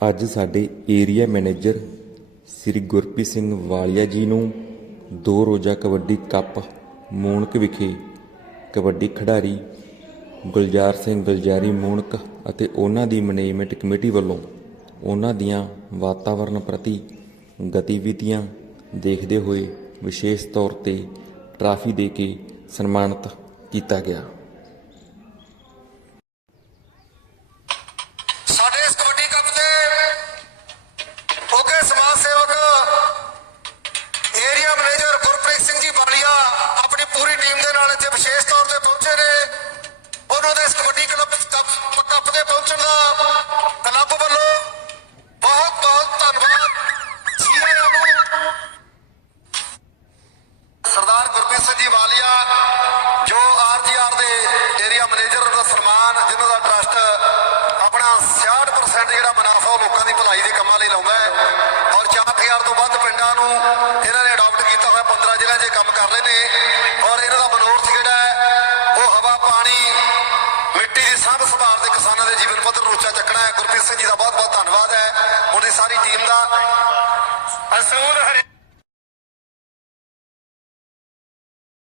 ਅੱਜ ਸਾਡੇ area manager Shri Gurpreet Singh Walia ji ਨੂੰ ਦੋ ਰੋਜ਼ਾ ਕਬੱਡੀ ਕੱਪ ਮੂਣਕ ਵਿਖੇ ਕਬੱਡੀ ਖਿਡਾਰੀ ਗੁਲਜ਼ਾਰ ਸਿੰਘ ਗੁਲਜ਼ਾਰੀ ਮੂਣਕ ਅਤੇ ਉਹਨਾਂ ਦੀ ਮੈਨੇਜਮੈਂਟ ਕਮੇਟੀ ਵੱਲੋਂ ਉਹਨਾਂ ਦੀਆਂ ਵਾਤਾਵਰਣ ਪ੍ਰਤੀ ਗਤੀਵਿਧੀਆਂ ਦੇਖਦੇ ਹੋਏ ਵਿਸ਼ੇਸ਼ ਤੌਰ ਤੇ ਟਰਾਫੀ ਦੇ ਕੇ ਸਨਮਾਨਿਤ ਕੀਤਾ ਗਿਆ ਸਾਡੇ ਇਸ ਕਬੱਡੀ ਕੱਪ ਦੇ ਉੱਘੇ ਸਮਾਜ ਸੇਵਕ ਏਰੀਆ ਮੈਨੇਜਰ ਗੁਰਪ੍ਰੀਤ ਸਿੰਘ ਜੀ ਬਾਲੀਆ ਆਪਣੀ ਪੂਰੀ ਟੀਮ ਦੇ ਨਾਲ ਇੱਥੇ ਵਿਸ਼ੇਸ਼ ਤੌਰ ਤੇ ਪਹੁੰਚੇ ਨੇ। ਉਹਨਾਂ ਦੇ ਇਸ ਕਬੱਡੀ ਕਲੱਬ ਕੱਪ ਕੱਪ ਦੇ ਪਹੁੰਚਣ ਦਾ ਕਲੱਬ ਵੱਲੋਂ ਬਹੁਤ ਬਹੁਤ ਧੰਨਵਾਦ। ਜੀ ਆਇਆਂ ਨੂੰ ਸਰਦਾਰ ਗੁਰਪ੍ਰੀਤ ਸਿੰਘ ਜੀ ਵਾਲੀਆ ਜੋ ਆਰਜੀਆਰ ਦੇ ਏਰੀਆ ਮੈਨੇਜਰ ਦਾ ਸਨਮਾਨ, ਜਿਨ੍ਹਾਂ ਦਾ ਟਰਸਟ ਆਪਣਾ 66% ਜਿਹੜਾ ਮੁਨਾਫਾ ਉਹ ਲੋਕਾਂ ਦੀ ਭਲਾਈ ਦੇ ਕੰਮਾਂ ਲਈ ਲਾਉਂਦਾ ਹੈ। ਕਰ ਰਹੇ ਨੇ ਔਰ ਇਹਨਾਂ ਦਾ ਮਨੋਰਥ ਜਿਹੜਾ ਹੈ, ਉਹ ਹਵਾ, ਪਾਣੀ, ਮਿੱਟੀ ਦੀ ਸਾਂਭ ਸੰਭਾਲ ਦੇ ਕਿਸਾਨਾਂ ਦੇ ਜੀਵਨ ਪੱਧਰ ਨੂੰ ਉੱਚਾ ਚੱਕਣਾ ਹੈ। ਗੁਰਪ੍ਰੀਤ ਸਿੰਘ ਜੀ ਦਾ ਬਹੁਤ ਬਹੁਤ ਧੰਨਵਾਦ ਹੈ। ਉਹਦੀ ਸਾਰੀ ਟੀਮ ਦਾ ਅਸੂਲ ਹਰੇ